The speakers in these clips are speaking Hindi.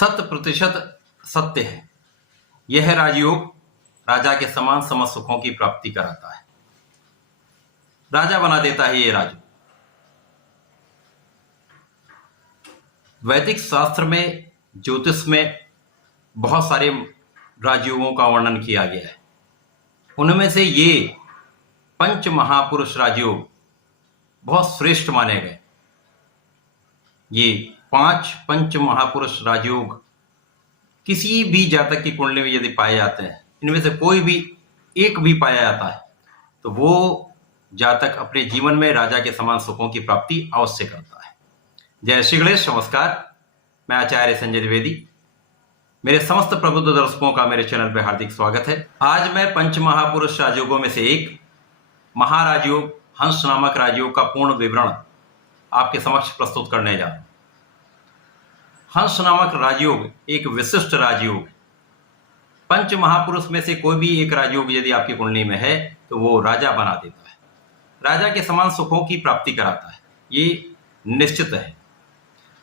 शत-प्रतिशत सत्य है। यह राजयोग राजा के समान समस्त सुखों की प्राप्ति कराता है। राजा बना देता है ये राजयोग। वैदिक शास्त्र में, ज्योतिष में बहुत सारे राजयोगों का वर्णन किया गया है। उनमें से ये पंच महापुरुष राजयोग बहुत श्रेष्ठ माने गए। ये 5 पंच महापुरुष राजयोग किसी भी जातक की कुंडली में यदि पाए जाते हैं, इनमें से कोई भी एक भी पाया जाता है, तो वो जातक अपने जीवन में राजा के समान सुखों की प्राप्ति अवश्य करता है। जय श्री गणेश। नमस्कार, मैं आचार्य संजय द्विवेदी। मेरे समस्त प्रबुद्ध दर्शकों का मेरे चैनल पर हार्दिक स्वागत है। आज मैं पंच महापुरुष राजयोगों में से एक महाराजयोग हंस नामक राजयोग का पूर्ण विवरण आपके समक्ष प्रस्तुत करने जा रहा हूं। हंस नामक राजयोग एक विशिष्ट राजयोग है। पंच महापुरुष में से कोई भी एक राजयोग यदि आपकी कुंडली में है तो वो राजा बना देता है, राजा के समान सुखों की प्राप्ति कराता है, ये निश्चित है।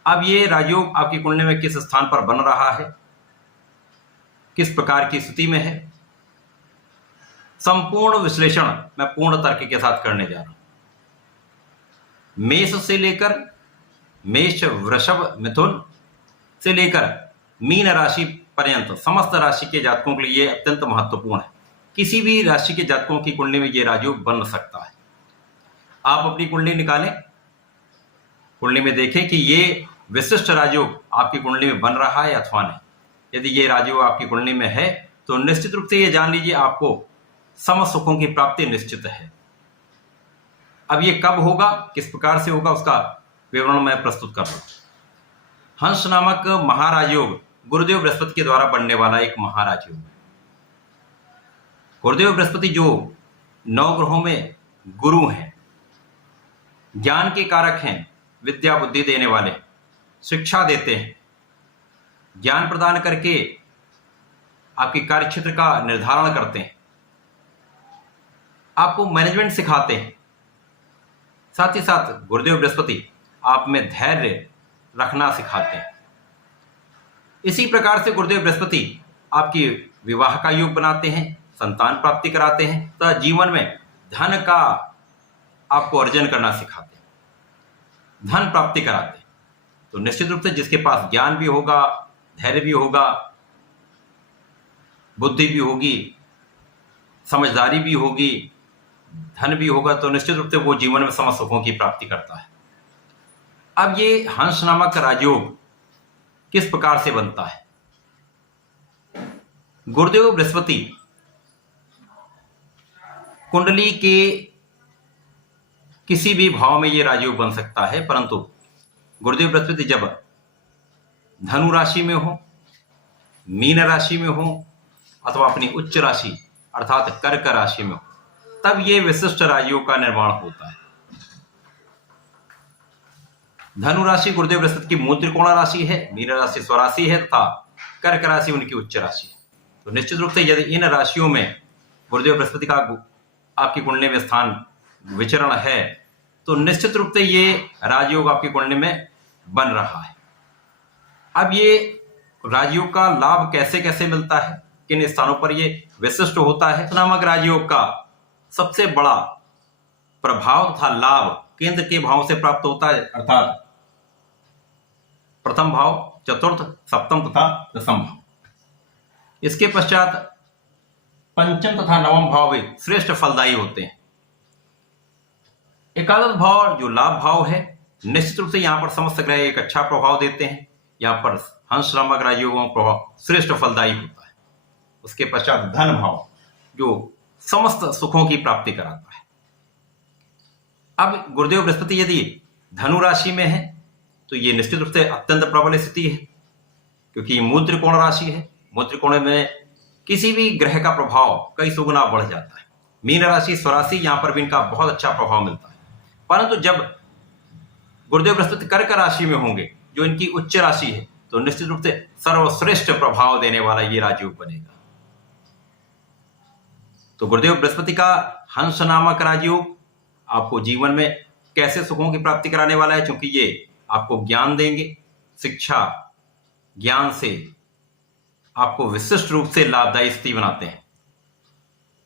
अब ये राजयोग आपकी कुंडली में किस स्थान पर बन रहा है, किस प्रकार की स्थिति में है, संपूर्ण विश्लेषण मैं पूर्ण तर्क के साथ करने जा रहा हूं। मेष से लेकर मेष, वृषभ, मिथुन से लेकर मीन राशि पर्यंत समस्त राशि के जातकों के लिए ये अत्यंत महत्वपूर्ण है। किसी भी राशि के जातकों की कुंडली में ये राजयोग बन सकता है। आप अपनी कुंडली निकालें, कुंडली में देखें कि ये विशिष्ट राजयोग आपकी कुंडली में बन रहा है अथवा नहीं। यदि ये राजयोग आपकी कुंडली में है तो निश्चित रूप से ये जान लीजिए आपको समस्त सुखों की प्राप्ति निश्चित है। अब ये कब होगा, किस प्रकार से होगा, उसका विवरण मैं प्रस्तुत कर रहा हूं। हंस नामक महाराजयोग गुरुदेव बृहस्पति के द्वारा बनने वाला एक महाराजयोग है। गुरुदेव बृहस्पति जो 9 ग्रहों में गुरु हैं, ज्ञान के कारक हैं, विद्या बुद्धि देने वाले, शिक्षा देते हैं, ज्ञान प्रदान करके आपके कार्य क्षेत्र का निर्धारण करते हैं, आपको मैनेजमेंट सिखाते हैं। साथ ही साथ गुरुदेव बृहस्पति आप में धैर्य रखना सिखाते हैं। इसी प्रकार से गुरुदेव बृहस्पति आपकी विवाह का योग बनाते हैं, संतान प्राप्ति कराते हैं तथा जीवन में धन का आपको अर्जन करना सिखाते हैं, धन प्राप्ति कराते हैं। तो निश्चित रूप से जिसके पास ज्ञान भी होगा, धैर्य भी होगा, बुद्धि भी होगी, समझदारी भी होगी, धन भी होगा, तो निश्चित रूप से वो जीवन में समस्त सुखों की प्राप्ति करता है। अब ये हंस नामक राजयोग किस प्रकार से बनता है? गुरुदेव बृहस्पति कुंडली के किसी भी भाव में ये राजयोग बन सकता है, परंतु गुरुदेव बृहस्पति जब धनु राशि में हो, मीन राशि में हो अथवा अपनी उच्च राशि अर्थात कर्क राशि में हो, तब ये विशिष्ट राजयोग का निर्माण होता है। धनु राशि गुरुदेव बृहस्पति की मूल त्रिकोण राशि है, मीन राशि स्वराशि है तथा कर्क राशि उनकी उच्च राशि है। तो निश्चित रूप से यदि इन राशियों में गुरुदेव बृहस्पति का आपकी कुंडली में स्थान विचरण है तो निश्चित रूप से ये राजयोग आपकी कुंडली में बन रहा है। अब ये राजयोग का लाभ कैसे कैसे मिलता है, किन स्थानों पर ये विशिष्ट होता है? नामक राजयोग का सबसे बड़ा प्रभाव तथा लाभ केंद्र के भाव से प्राप्त होता है, अर्थात प्रथम भाव, चतुर्थ, सप्तम तथा दशम भाव। इसके पश्चात पंचम तथा नवम भाव भी श्रेष्ठ फलदायी होते हैं। एकादश भाव जो लाभ भाव है, निश्चित रूप से यहां पर समस्त ग्रह एक अच्छा प्रभाव देते हैं। यहां पर हंस नामक राजयोगों का प्रभाव श्रेष्ठ फलदायी होता है। उसके पश्चात धन भाव जो समस्त सुखों की प्राप्ति कराता है। अब गुरुदेव बृहस्पति यदि धनु राशि में है तो ये निश्चित रूप से अत्यंत प्रबल स्थिति है, क्योंकि मूल त्रिकोण राशि है। मूल त्रिकोण में किसी भी ग्रह का प्रभाव कई सौ गुना बढ़ जाता है। मीन राशि, स्वराशि, यहां पर भी इनका बहुत अच्छा प्रभाव मिलता है। परंतु जब गुरुदेव बृहस्पति कर्क राशि में होंगे जो इनकी उच्च राशि है, तो निश्चित रूप से सर्वश्रेष्ठ प्रभाव देने वाला ये राजयोग बनेगा। तो गुरुदेव बृहस्पति का हंस नामक राजयोग आपको जीवन में कैसे सुखों की प्राप्ति कराने वाला है, क्योंकि ये आपको ज्ञान देंगे, शिक्षा ज्ञान से आपको विशिष्ट रूप से लाभदायी स्थिति बनाते हैं।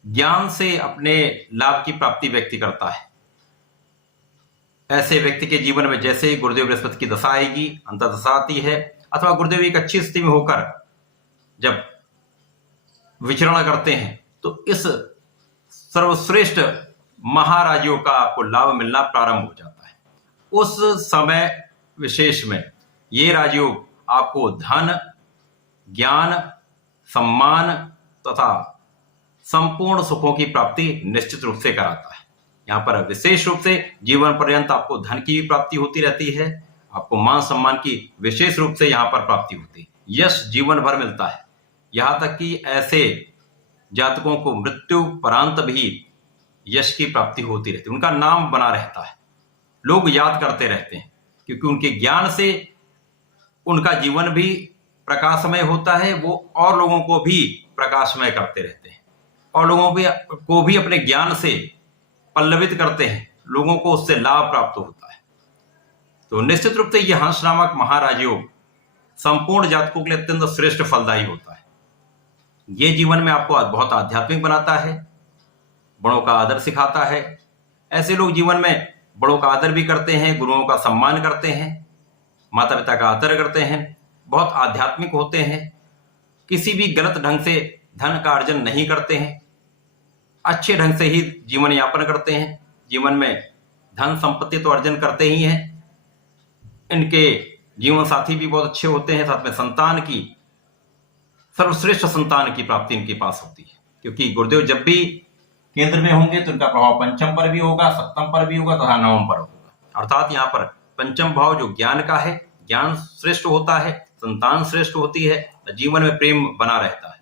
ज्ञान से अपने लाभ की प्राप्ति व्यक्ति करता है। ऐसे व्यक्ति के जीवन में जैसे ही गुरुदेव बृहस्पति की दशा आएगी, अंतर्दशा आती है, अथवा गुरुदेव एक अच्छी स्थिति में होकर जब विचरण करते हैं, तो इस सर्वश्रेष्ठ महाराजयोग का आपको लाभ मिलना प्रारंभ हो जाता है। उस समय विशेष में ये राजयोग आपको धन, ज्ञान, सम्मान तथा संपूर्ण सुखों की प्राप्ति निश्चित रूप से कराता है। यहाँ पर विशेष रूप से जीवन पर्यंत आपको धन की भी प्राप्ति होती रहती है, आपको मान सम्मान की विशेष रूप से यहाँ पर प्राप्ति होती है, यश जीवन भर मिलता है। यहाँ तक कि ऐसे जातकों को मृत्यु परांत भी यश की प्राप्ति होती रहती है, उनका नाम बना रहता है, लोग याद करते रहते हैं, क्योंकि उनके ज्ञान से उनका जीवन भी प्रकाशमय होता है। वो और लोगों को भी प्रकाशमय करते रहते हैं और लोगों को भी अपने ज्ञान से पल्लवित करते हैं, लोगों को उससे लाभ प्राप्त होता है। तो निश्चित रूप से यह हंस नामक महाराजयोग संपूर्ण जातकों के लिए अत्यंत श्रेष्ठ फलदायी होता है। ये जीवन में आपको बहुत आध्यात्मिक बनाता है, बड़ों का आदर सिखाता है। ऐसे लोग जीवन में बड़ों का आदर भी करते हैं, गुरुओं का सम्मान करते हैं, माता पिता का आदर करते हैं, बहुत आध्यात्मिक होते हैं, किसी भी गलत ढंग से धन का अर्जन नहीं करते हैं, अच्छे ढंग से ही जीवन यापन करते हैं। जीवन में धन संपत्ति तो अर्जन करते ही हैं, इनके जीवन साथी भी बहुत अच्छे होते हैं, साथ में संतान की सर्वश्रेष्ठ संतान की प्राप्ति इनके पास होती है, क्योंकि गुरुदेव जब भी केंद्र में होंगे तो इनका प्रभाव पंचम पर भी होगा, सप्तम पर भी होगा तथा नवम पर होगा। अर्थात यहाँ पर पंचम भाव जो ज्ञान का है, ज्ञान श्रेष्ठ होता है, संतान श्रेष्ठ होती है, जीवन में प्रेम बना रहता है।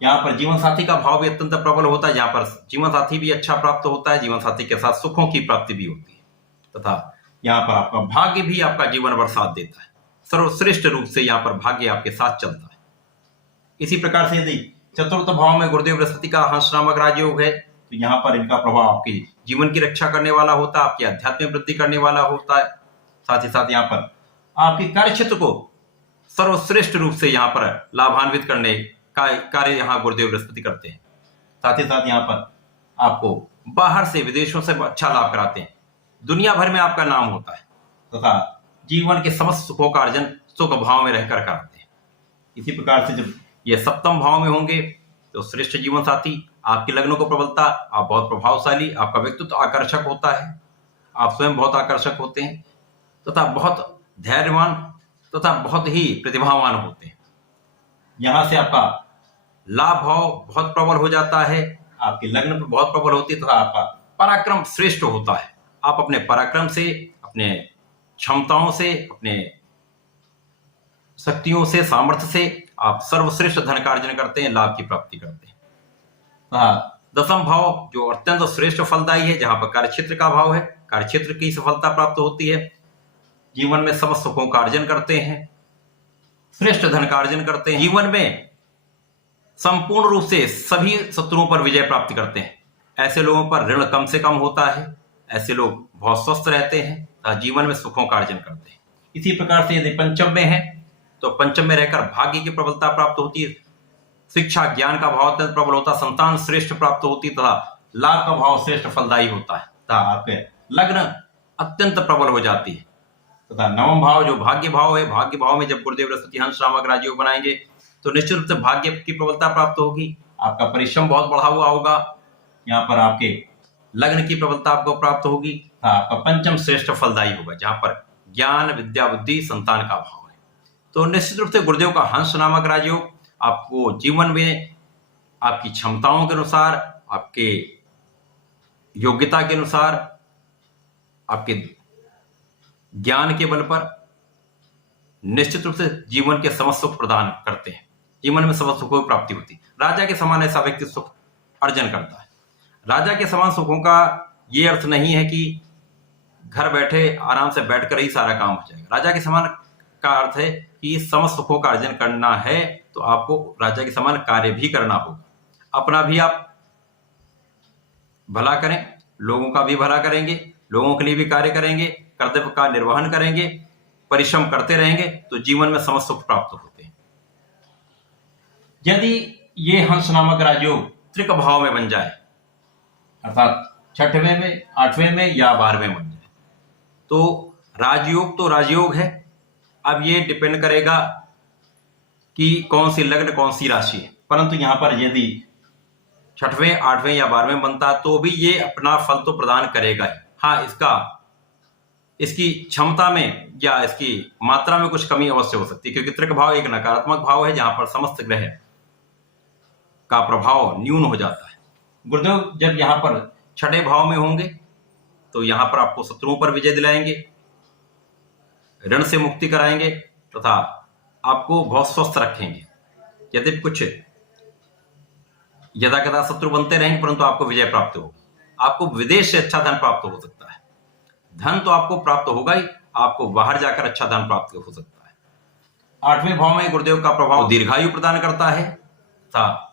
यहाँ पर जीवन साथी का भाव भी अत्यंत प्रबल होता है, जहाँ पर जीवन साथी भी अच्छा प्राप्त होता है, जीवन साथी के साथ सुखों की प्राप्ति भी होती है तथा यहाँ पर आपका भाग्य भी आपका जीवन भर साथ देता है। सर्वश्रेष्ठ रूप से यहाँ पर भाग्य आपके साथ चलता है। इसी प्रकार से यदि चतुर्थ भाव में गुरुदेव बृहस्पति का हंस नामक राजयोग है, तो यहाँ पर इनका प्रभाव आपके जीवन की रक्षा करने वाला होता है, आपकी आध्यात्मिक वृद्धि करने वाला होता है। साथ ही साथ यहाँ पर आपके कार्य क्षेत्र को सर्वश्रेष्ठ रूप से यहाँ पर लाभान्वित करने का कार्य यहाँ गुरुदेव बृहस्पति करते हैं। साथ ही साथ यहाँ पर आपको बाहर से, विदेशों से अच्छा लाभ कराते हैं, दुनिया भर में आपका नाम होता है तथा जीवन के समस्त सुखों का अर्जन सुख भाव में रहकर कराते हैं। इसी प्रकार से जब ये सप्तम भाव में होंगे तो श्रेष्ठ जीवन साथी, आपके लग्नों को प्रबलता, आप बहुत प्रभावशाली, आपका व्यक्तित्व आकर्षक होता है, आप स्वयं बहुत आकर्षक होते हैं तथा बहुत धैर्यवान तथा बहुत ही प्रतिभावान होते हैं। यहाँ से आपका लाभ भाव बहुत प्रबल हो जाता है, आपके लग्न पर बहुत प्रबल होती है तथा आपका पराक्रम श्रेष्ठ होता है। आप अपने पराक्रम से, अपने क्षमताओं से, अपने शक्तियों से, सामर्थ्य से आप सर्वश्रेष्ठ धन का अर्जन करते हैं, लाभ की प्राप्ति करते हैं। दसम भाव जो अत्यंत श्रेष्ठ फलदायी है, जहां पर कार्यक्षेत्र का भाव है, कार्यक्षेत्र की सफलता प्राप्त होती है, जीवन में समस्त सुखों का अर्जन करते हैं, श्रेष्ठ धन का अर्जन करते हैं, जीवन में संपूर्ण रूप से सभी शत्रुओं पर विजय प्राप्त करते हैं। ऐसे लोगों पर ऋण कम से कम होता है, ऐसे लोग बहुत स्वस्थ रहते हैं तथा जीवन में सुखों का अर्जन करते हैं। इसी प्रकार से यदि पंचम में है तो पंचम में रहकर भाग्य की प्रबलता प्राप्त होती है, शिक्षा ज्ञान का भाव अत्यंत प्रबल होता है, संतान श्रेष्ठ प्राप्त होती तथा लाभ का भाव श्रेष्ठ फलदायी होता है तथा आपके लग्न अत्यंत प्रबल हो जाती है। तथा नवम भाव जो भाग्य भाव है, भाग्य भाव में जब गुरुदेव बृहस्पति हंस नामक राजयोग बनाएंगे तो निश्चित रूप से भाग्य की प्रबलता प्राप्त होगी, आपका परिश्रम बहुत बढ़ा हुआ होगा, यहाँ पर आपके लग्न की प्रबलता आपको प्राप्त होगी, आपका पंचम श्रेष्ठ फलदायी होगा, जहां पर ज्ञान, विद्या, बुद्धि, संतान का भाव है। तो निश्चित रूप से गुरुदेव का हंस नामक राजयोग आपको जीवन में आपकी क्षमताओं के अनुसार, आपके योग्यता के अनुसार, आपके ज्ञान के बल पर निश्चित रूप से जीवन के समस्त सुख प्रदान करते हैं, जीवन में समस्त सुखों की प्राप्ति होती है। राजा के समान ऐसा व्यक्ति सुख अर्जन करता है। राजा के समान सुखों का ये अर्थ नहीं है कि घर बैठे आराम से बैठकर ही सारा काम हो जाएगा। राजा के समान का अर्थ है कि समस्त सुखों का अर्जन करना है तो आपको राजा के समान कार्य भी करना होगा। अपना भी आप भला करें, लोगों का भी भला करेंगे, लोगों के लिए भी कार्य करेंगे, कर्तव्य का निर्वहन करेंगे, परिश्रम करते रहेंगे तो जीवन में समस्त सुख प्राप्त होते हैं। यदि ये हंस नामक राजयोग त्रिक भाव में बन जाए, अर्थात छठवें में, आठवें में या 12वें बन जाए, तो राजयोग है। अब ये डिपेंड करेगा कि कौन सी लग्न कौन सी राशि है, परंतु यहां पर यदि छठवें, 8वें या 12वें बनता तो भी ये अपना फल तो प्रदान करेगा ही। हाँ, इसकी क्षमता में या इसकी मात्रा में कुछ कमी अवश्य हो सकती है, क्योंकि त्रिक भाव एक नकारात्मक भाव है जहां पर समस्त ग्रह का प्रभाव न्यून हो जाता है। गुरुदेव जब यहां पर छठे भाव में होंगे तो यहां पर आपको शत्रुओं पर विजय दिलाएंगे, ऋण से मुक्ति कराएंगे तथा आपको बहुत स्वस्थ रखेंगे। यदि कुछ यदा कदा शत्रु बनते रहेंगे परंतु आपको विजय प्राप्त होगा। आपको विदेश से अच्छा धन प्राप्त हो सकता है। धन तो आपको प्राप्त होगा ही, आपको बाहर जाकर अच्छा धन प्राप्त हो सकता है। 8वें भाव में गुरुदेव का प्रभाव दीर्घायु प्रदान करता है तथा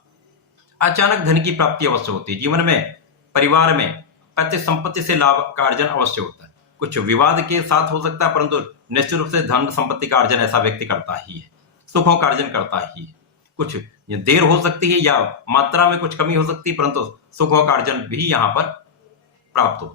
अचानक धन की प्राप्ति अवश्य होती है। जीवन में, परिवार में पैतृक संपत्ति से लाभ का अर्जन अवश्य होता है। कुछ विवाद के साथ हो सकता है परंतु निश्चित रूप से धन संपत्ति का अर्जन ऐसा व्यक्ति करता ही है, सुखों का अर्जन करता ही है। कुछ देर हो सकती है या मात्रा में कुछ कमी हो सकती है परंतु सुखों का अर्जन भी यहां पर प्राप्त हो।